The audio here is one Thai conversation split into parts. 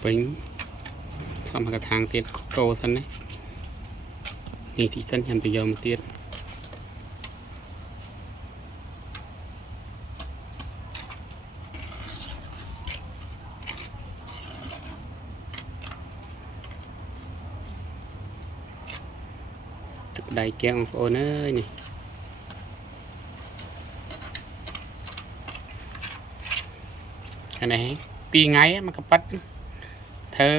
เป็นทำกระถางเตียนโตท่านนะนี่ที่กันยำตัวยอมเตียนตึกใดแกงโอเนอร์นี่อันไหนปีไงมันก็ปัดเธอ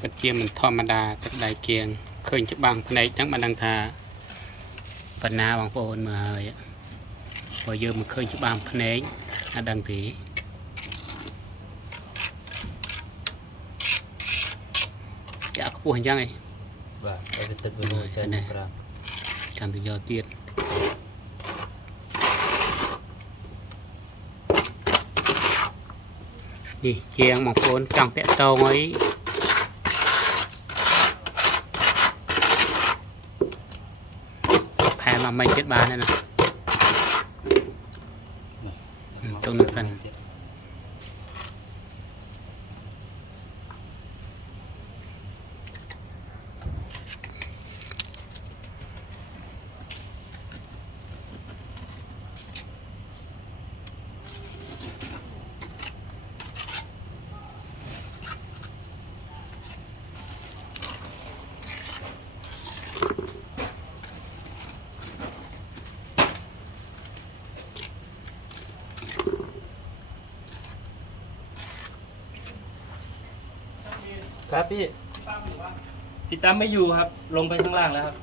ปัดเกียงมันธรรมดาตึกใดเกียงเคยจะบางภายในทั้งบันดังคาปัญนาบางโอนมาเลยพอเยอะมันเคยจะบางภายในดังผีจะเอาปูเห็นยังไงบ่าไปตึกบนใจนะครับการตัวยอเตียนนี่เชียงหมอกโคนจังแตะตองấyแพ้มาไม่เจ็ดบาทนั่นนะตรงนั้นกันครับพี่ตั้มไม่อยู่ครับลงไปข้างล่างแล้วครับ